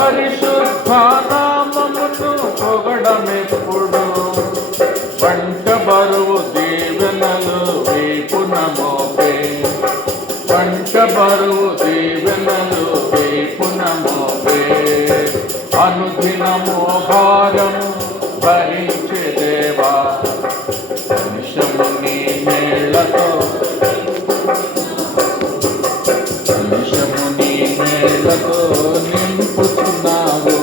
పరిశుద్ధ నామమును పొగడమెప్పుడు వంట బరువు దీవెనలు వీపున మోపే వంట బరువు దీవెనలు వీపున మోపే అనుదినము భారము భరించే దేవా నిమిషము నీ మేళ్లతో నిమిషము నీ మేళ్లతో నింపుతున్నావు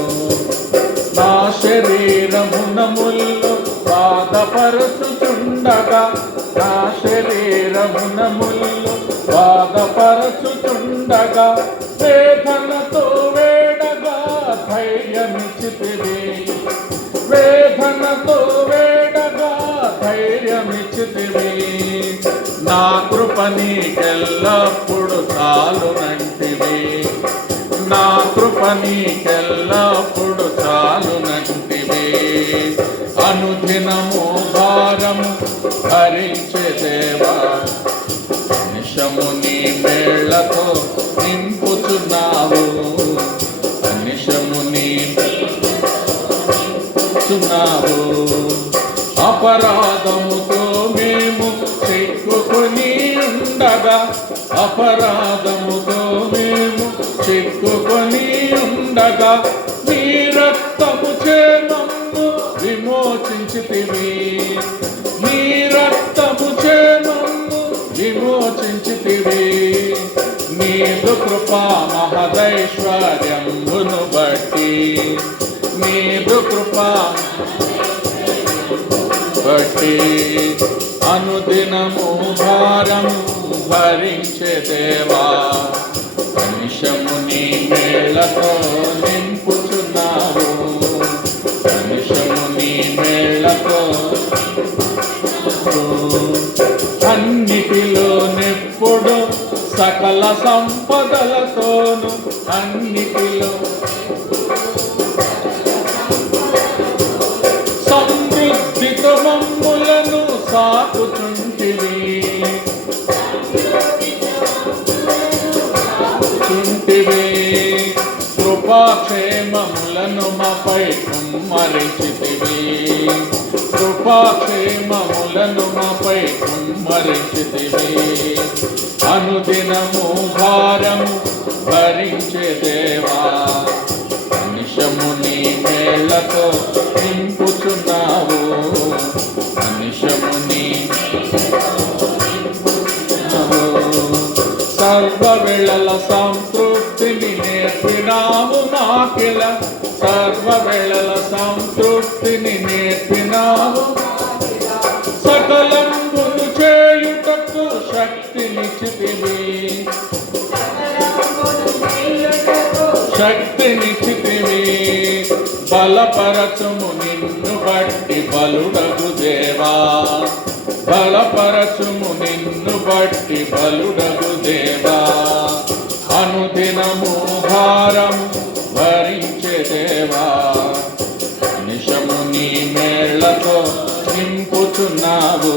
నా శరీరమున ముళ్ళు బాధపరచుచుండగా నా శరీరమున ముళ్ళు బాధపరచుచుండగా వేదనతో వేడగా ధైర్యమిచ్చితివి వేదనతో వేడగా ధైర్యమిచ్చితివి నా కృప నీకెల్లప్పుడు చాలునంటివి నా కృప నీకెల్లప్పుడు చాలునంటివి అనుదినము భారము భరించే దేవా నిమిషము నీ మేళ్లతో నింపుచున్నావు నిమిషము నీ నింపుచున్నావు అపరాధముతో మేము చిక్కుకొని ఉండగా అపరాధముతో మేము చిక్కుకొని ఉండగా నీ రక్తము చే నన్ను విమోచించితివి నీ రక్తము చే నన్ను విమోచించితివి నీదు కృపా మహదైశ్వర్యమును బట్టి నీదు కృపా బట్టి అనుదినము భారము భరించే దేవా నిమిషము నీ మేళ్లతో నింపుచున్నావు నిమిషము నీ మేళ్లతో అన్నిటిలో నెప్పుడు సకల సంపదలతోను అన్నిటిలో సమృద్ధితో మమ్ములను సాకుచుంటివి కృపాక్షేమములను మాపై కుమ్మరించితివి కృపాక్షేమములను మాపై కుమ్మరించితివి అనుదినము భారము భరించే దేవా నిమిషము నీ మేళ్లతో నింపుచున్నావు నిమిషము నీ సర్వవేళల సంతృప్తిని నేర్పినావు మాకిల సర్వవేళల సంతృప్తిని నేర్పినావు సకలంబులు చేయుటకు శక్తినిచ్చితివి శక్తినిచ్చితివి బలపరచుము నిన్ను బట్టి బలుడగు దేవా బలపరచుము నిన్ను బట్టి బలుడగు దేవా అనుదినము భారము భరించే దేవా నిమిషము నీ మేళ్లతో నింపుచున్నావు